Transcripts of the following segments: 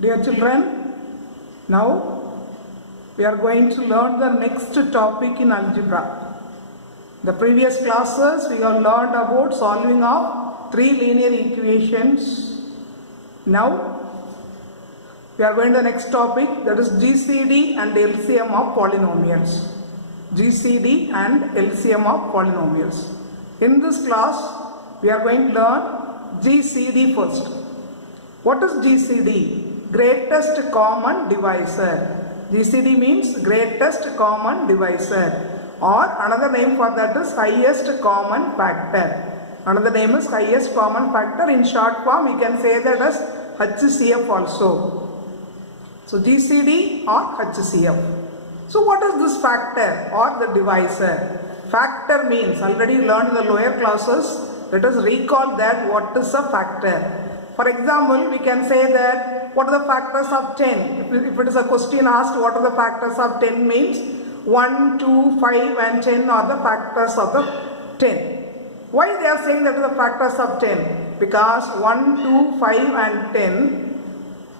Dear children, now we are going to learn the next topic in algebra. The previous classes we have learned about solving of three linear equations. Now we are going to the next topic, that is GCD and LCM of polynomials. GCD and LCM of polynomials. In this class we are going to learn GCD first. What is GCD? Greatest common divisor. GCD means greatest common divisor, or another name for that is highest common factor. Another name is highest common factor. In short form we can say that as HCF also. So GCD or HCF. So what is this factor or the divisor? Factor means, already learned in the lower classes. Let us recall that what is a factor. For example, we can say that what are the factors of 10? If it is a question asked what are the factors of 10 means 1, 2, 5 and 10 are the factors of the 10. Why they are saying that are the factors of 10? Because 1, 2, 5 and 10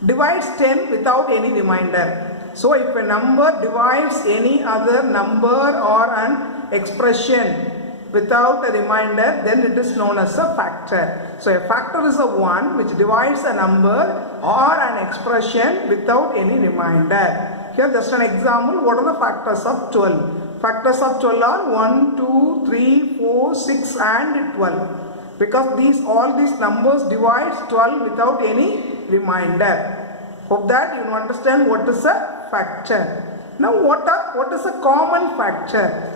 divides 10 without any remainder. So if a number divides any other number or an expression without a remainder, then it is known as a factor. So a factor is a one which divides a number or an expression without any remainder. Here just an example, what are the factors of 12? Factors of 12 are 1, 2, 3, 4, 6 and 12. Because all these numbers divides 12 without any remainder. Hope that you understand what is a factor. Now what is a common factor?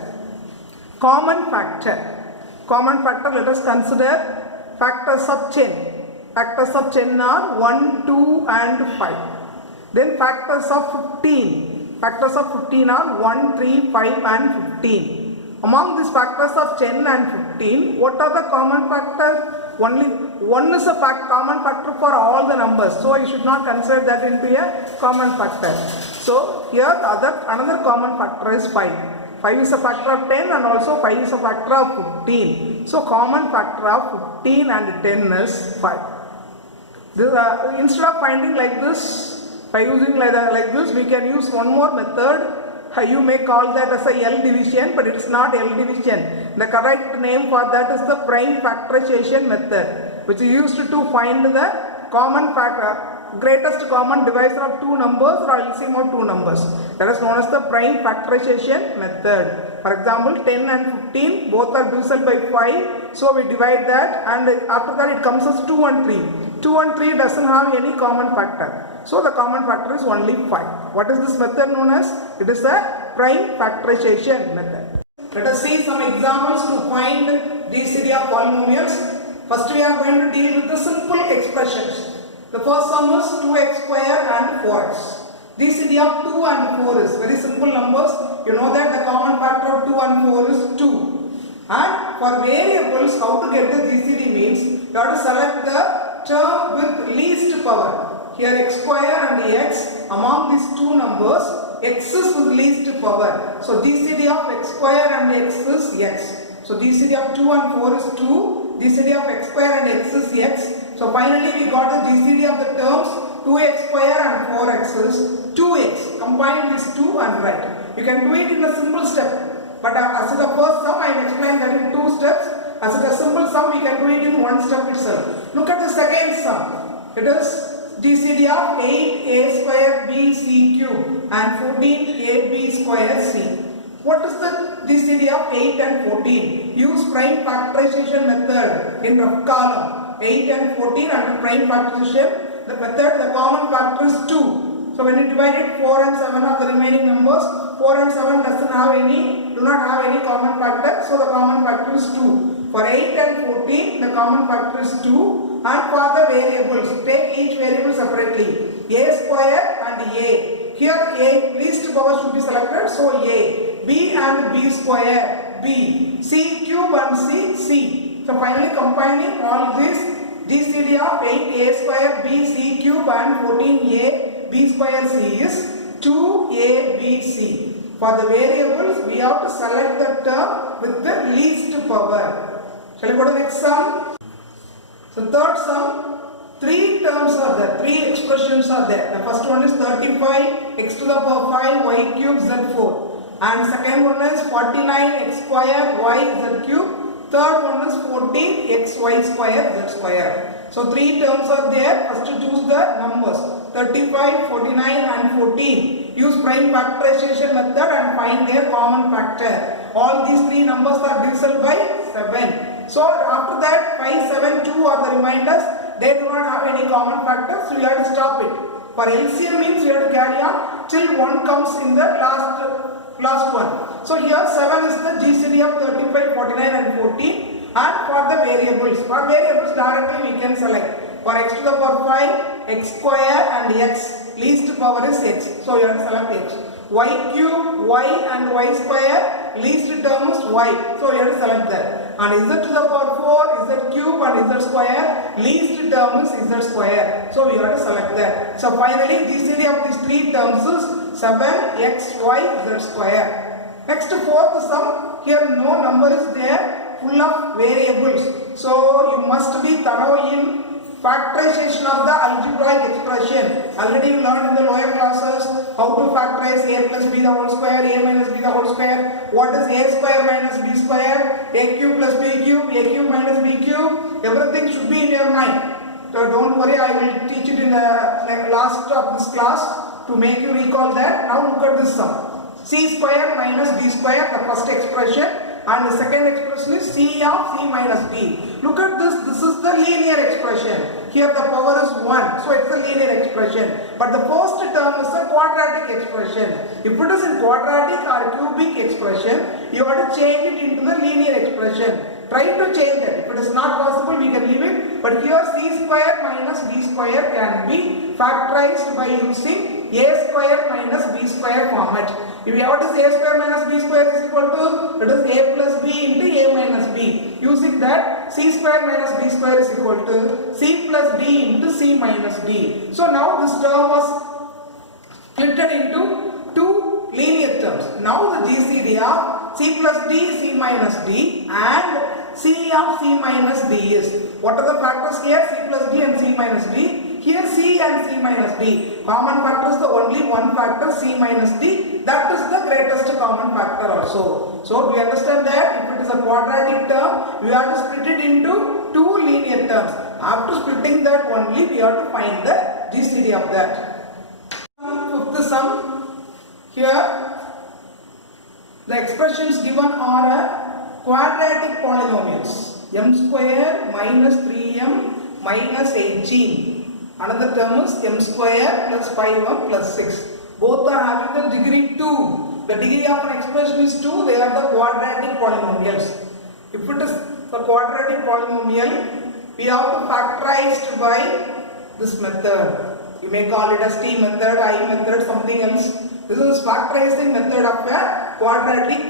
Common factor. Common factor, let us consider factors of 10. Factors of 10 are 1, 2 and 5. Then factors of 15. Factors of 15 are 1, 3, 5 and 15. Among these factors of 10 and 15, what are the common factors? Only one is a common factor for all the numbers. So you should not consider that into a common factor. So here another common factor is 5. 5 is a factor of 10 and also 5 is a factor of 15. So common factor of 15 and 10 is 5. Instead of finding like this, by using like this, we can use one more method. You may call that as a L division, but it is not L division. The correct name for that is the prime factorization method, which is used to find the common factor, greatest common divisor of two numbers or LCM of two numbers. That is known as the prime factorization method. For example, 10 and 15 both are divisible by 5, so we divide that, and after that it comes as 2 and 3. 2 and 3 doesn't have any common factor. So the common factor is only 5. What is this method known as? It is the prime factorization method. Let us see some examples to find GCD of polynomials. First we are going to deal with the simple expressions. The first sum is 2x square and 4x. GCD of 2 and 4 is very simple numbers. You know that the common factor of 2 and 4 is 2. And for variables, how to get the GCD means, you have to select the term with least power. Here x square and x, among these two numbers, x is with least power. So GCD of x square and x is x. So GCD of 2 and 4 is 2. GCD of x square and x is x. So finally we got the GCD of the terms 2x square and 4x is 2x. Combine these two and write. You can do it in a simple step. But as the first sum, I have explained that in 2 steps. As a simple sum, we can do it in 1 step itself. Look at the second sum. It is GCD of 8a square bc cube and 14ab square c. What is the GCD of 8 and 14? Use prime factorization method in rough column. 8 and 14 under prime factorization. The method, the common factor is 2. So when you divide it, 4 and 7 are the remaining numbers. 4 and 7 do not have any common factor. So the common factor is 2. For 8 and 14, the common factor is 2. And for the variables, take each variable separately. A square and a. Here a least power should be selected, so a. B and b square, b. C cube and c. So finally combining all this, GCD of 8a square bc cube and 14a b square c is 2abc. For the variables, we have to select the term with the least power. Shall we go to the next sum? So third sum, three terms are there, three expressions are there. The first one is 35 x to the power 5 y cube z4, and second one is 49 x square y z cube. Third one is 14 x y square z square. So three terms are there. First choose the numbers 35, 49 and 14. Use prime factorization method and find their common factor. All these three numbers are divisible by 7. So after that 5, 7, 2 are the reminders. They do not have any common factors, so you have to stop it. For LCM means you have to carry on till 1 comes in the last one. So here 7 is the GCD of 35, 49 and 14. And for the variables directly we can select. For x to the power 5, x square and x, least power is x. So you have to select x. Y cube, y and y square, least term is y. So you have to select that. And z to the power 4, z cube and z square, least term is z square. So you have to select that. So finally GCD of these three terms is 7x, y, z square. Next fourth sum, here no number is there, full of variables. So you must be thorough in factorization of the algebraic expression. Already you learned in the lower classes how to factorize a plus b the whole square, a minus b the whole square. What is a square minus b square, a cube plus b cube, a cube minus b cube. Everything should be in your mind. So don't worry, I will teach it in the last of this class to make you recall that. Now look at this sum. C square minus d square, the first expression, and the second expression is C of C minus D. Look at this is the linear expression. Here the power is 1, so it's a linear expression. But the first term is a quadratic expression. If it is in quadratic or cubic expression, you have to change it into the linear expression. Try to change that. If it is not possible, we can leave it. But here C square minus D square can be factorized by using A square minus B square format. If you have to say A square minus B square is equal to, it is A plus B into A minus B. Using that, C square minus B square is equal to C plus D into C minus D. So now this term was split into two linear terms. Now the GCD of C plus D, C minus D and C of C minus D is. What are the factors here? C plus D and C minus D. Here C and C minus D. Common factor is the only one factor, C minus D. That is the greatest common factor also. So we understand that if it is a quadratic term, we have to split it into two linear terms. After splitting that only, we have to find the GCD of that. Fifth sum. Here the expressions given are a quadratic polynomials. M square minus 3m minus 18. Another term is m square plus 5m plus 6. Both are having the degree 2. The degree of an expression is 2. They are the quadratic polynomials. If it is the quadratic polynomial, we have to factorize by this method. You may call it as T method, I method, something else. This is factorizing method of a quadratic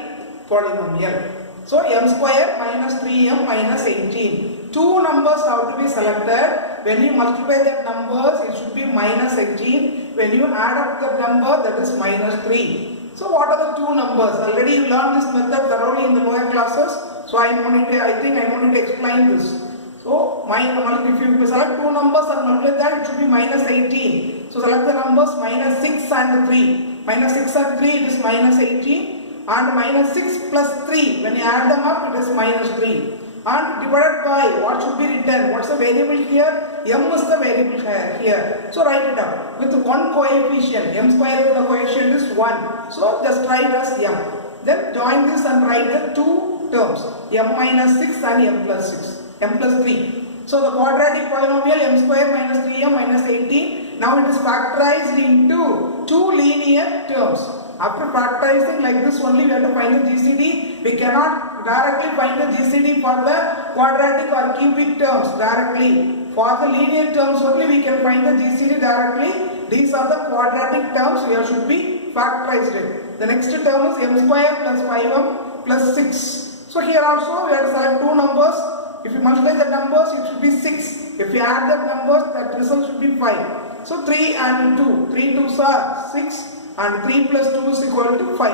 polynomial. So m square minus 3m minus 18. Two numbers have to be selected. When you multiply that numbers, it should be minus 18. When you add up the number, that is minus 3. So what are the two numbers? Already you learned this method thoroughly in the lower classes. So I think I don't need to explain this. So if you select two numbers and multiply that, it should be minus 18. So select the numbers minus 6 and 3. Minus 6 and 3, it is minus 18. And minus 6 plus 3, when you add them up, it is minus 3. And divided by, what should be written? What's the variable here? M is the variable here. So write it up with one coefficient. M square with the coefficient is 1. So just write as M. Then join this and write the two terms. M minus 6 and M plus 6. M plus 3. So the quadratic polynomial m square minus 3m minus 18. Now it is factorized into two linear terms. After factorizing like this only, we have to find the GCD. We cannot directly find the GCD for the quadratic or cubic terms directly. For the linear terms only, we can find the GCD directly. These are the quadratic terms we should be factorized. The next term is m square plus 5m plus 6. So here also we have to select two numbers. If you multiply the numbers, it should be 6. If you add the numbers, that result should be 5. So 3 and 2. 3 2s are 6. And 3 plus 2 is equal to 5.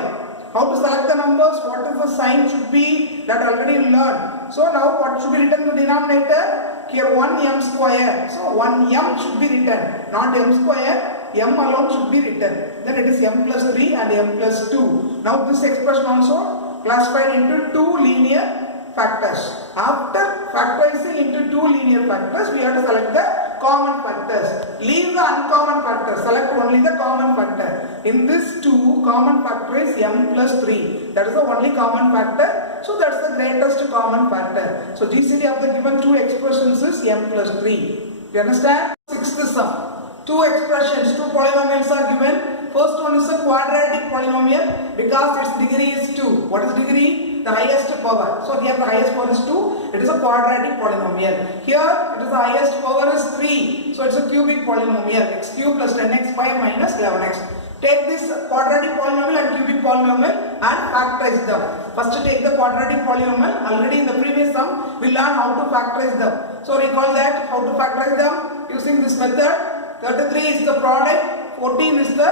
How to select the numbers? What is the sign should be? That already learned. So now what should be written in the denominator? here 1m square. So 1m should be written, not m square, m alone should be written. Then it is m plus 3 and m plus 2. Now this expression also classified into two linear factors. After factorizing into two linear factors, we have to select the common factors. Leave the uncommon factors, select only the common factor. In this two, common factor is m plus 3. That is the only common factor. So that's the greatest common factor. So GCD of the given two expressions is m plus 3. You understand? Sixth sum. Two expressions, two polynomials are given. First one is a quadratic polynomial because its degree is 2. What is degree? The highest power. So here the highest power is 2. It is a quadratic polynomial. Here it is the highest power is 3. So it's a cubic polynomial. X cube plus 10x square minus 11x. Take this quadratic polynomial and cubic polynomial and factorize them. First take the quadratic polynomial. Already in the previous sum we learned how to factorize them. So recall that how to factorize them using this method. 33 is the product, 14 is the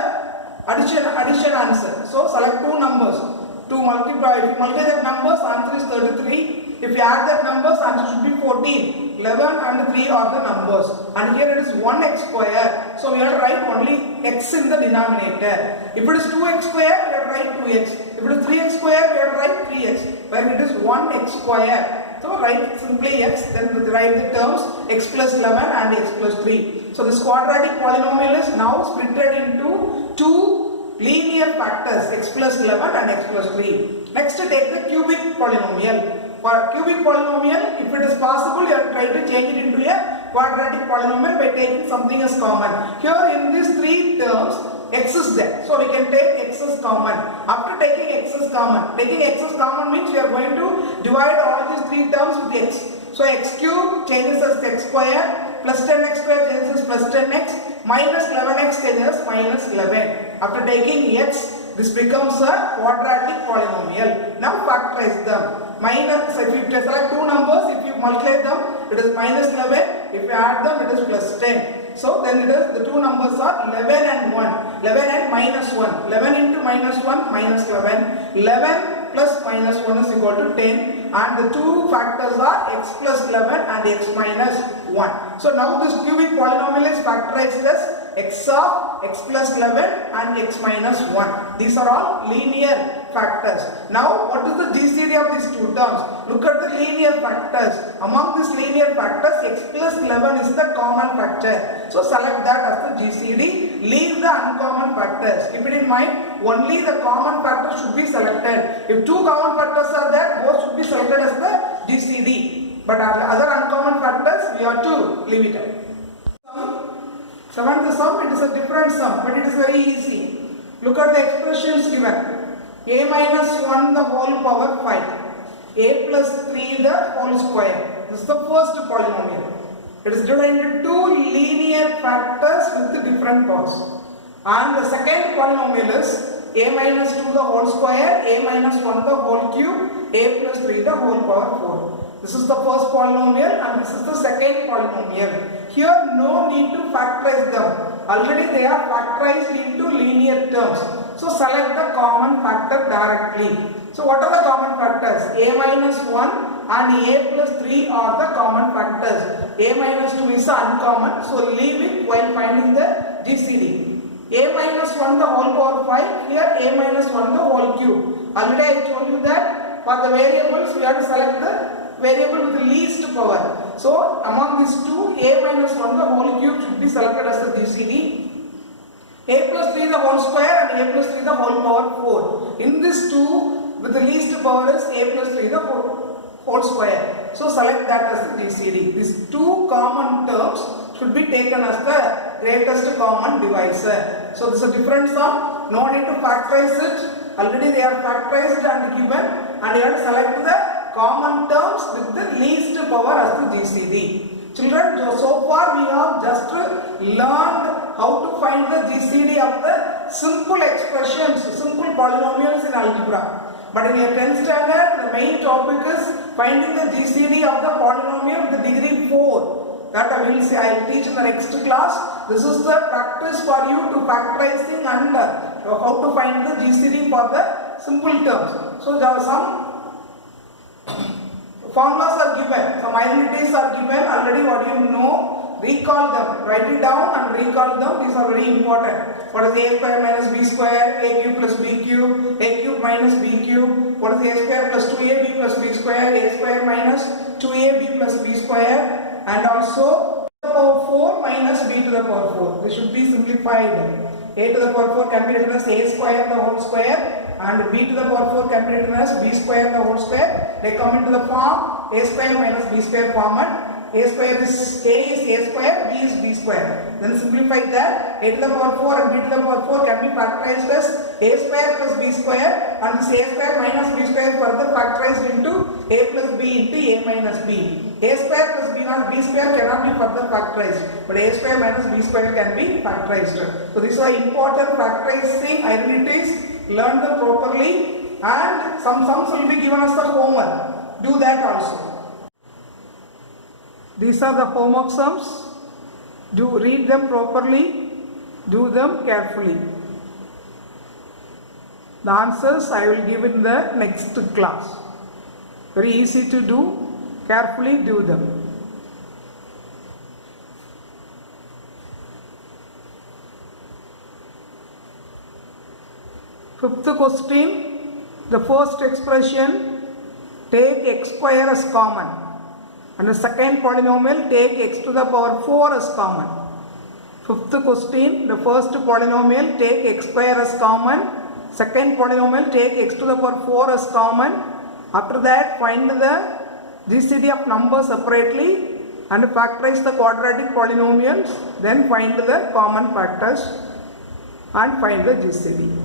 addition answer. So select two numbers to multiply. If you multiply that numbers, answer is 33. If you add that numbers, answer should be 14. 11 and 3 are the numbers. And here it is 1x square. So we have to write only x in the denominator. If it is 2x square, we have to write 2x. If it is 3x square, we have to write 3x. When it is 1x square. So write simply x, then write the terms x plus 11 and x plus 3. So this quadratic polynomial is now splitted into two linear factors, x plus 11 and x plus 3. Next take the cubic polynomial. For cubic polynomial, if it is possible, you have to try to change it into a quadratic polynomial by taking something as common. Here in these three terms, x is there. So we can take x as common. After taking x as common means we are going to divide all these three terms with x. So x cube changes as x square, plus 10x square changes as plus 10x, minus 11x changes as minus 11. After taking x, this becomes a quadratic polynomial. Now factorize them. Minus, if you select two numbers, if you multiply them, it is minus 11. If you add them, it is plus 10. So then it is, the two numbers are 11 and 1. 11 and minus 1. 11 into minus 1, minus 11. 11 plus minus 1 is equal to 10. And the two factors are x plus 11 and x minus 1. So now this cubic polynomial is factorized as x of x plus 11 and x minus 1. These are all linear factors. Now what is the GCD of these two terms? Look at the linear factors. Among these linear factors, x plus 11 is the common factor. So select that as the GCD. Leave the uncommon factors. Keep it in mind, only the common factors should be selected. If two common factors are there, both should be selected as the GCD. But other uncommon factors, we have to leave it. Seventh sum, it is a different sum, but it is very easy. Look at the expressions given. A minus 1 the whole power 5. A plus 3 the whole square. This is the first polynomial. It is divided into two linear factors with different powers. And the second polynomial is a minus 2 the whole square, a minus 1 the whole cube, a plus 3 the whole power 4. This is the first polynomial and this is the second polynomial. Here no need to factorize them. Already they are factorized into linear terms. So select the common factor directly. So what are the common factors? A minus 1 and a plus 3 are the common factors. A minus 2 is uncommon. So leave it while finding the GCD. A minus 1 the whole power 5. Here a minus 1 the whole cube. Already I told you that for the variables we have to select the variable with the least power. So among these two, a minus 1 the whole cube should be selected as the GCD. A plus 3 the whole square and a plus 3 the whole power 4. In this two, with the least power is a plus 3 the whole square. So select that as the GCD. These two common terms should be taken as the greatest common divisor. So this is a different sum. No need to factorize it. Already they are factorized and given, and you have to select the common terms with the least power as the GCD. Children, so far we have just learned how to find the GCD of the simple expressions, simple polynomials in algebra. But in your 10th standard, the main topic is finding the GCD of the polynomial with the degree 4. That I will teach in the next class. This is the practice for you to factorizing and how to find the GCD for the simple terms. So there are some formulas are given, some identities are given already. What do you know? Recall them, write it down and recall them. These are very important. What is a square minus b square? A cube plus b cube. A cube minus b cube. What is a square plus 2ab plus b square? A square minus 2ab plus b square. And also to the power 4 minus b to the power 4. This should be simplified. A to the power 4 can be written as a square the whole square, and b to the power 4 can be written as b square the whole square. They come into the form a square minus b square format. A square is a square, b is b square. Then simplify that. A to the power 4 and b to the power 4 can be factorized as a square plus b square, and this a square minus b square further factorized into a plus b into a minus b. A square plus b square cannot be further factorized, but a square minus b square can be factorized. So these are important factorizing identities. Learn them properly, and some sums will be given as the homework. Do that also. These are the homework sums. Do read them properly. Do them carefully. The answers I will give in the next class. Very easy to do. Carefully do them. Fifth question. The first expression, take x square as common, and the second polynomial, take x to the power 4 as common. Fifth question, the first polynomial, take x square as common. Second polynomial, take x to the power 4 as common. After that, find the GCD of numbers separately and factorize the quadratic polynomials. Then find the common factors and find the GCD.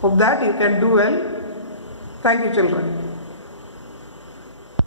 Hope that you can do well. Thank you, children.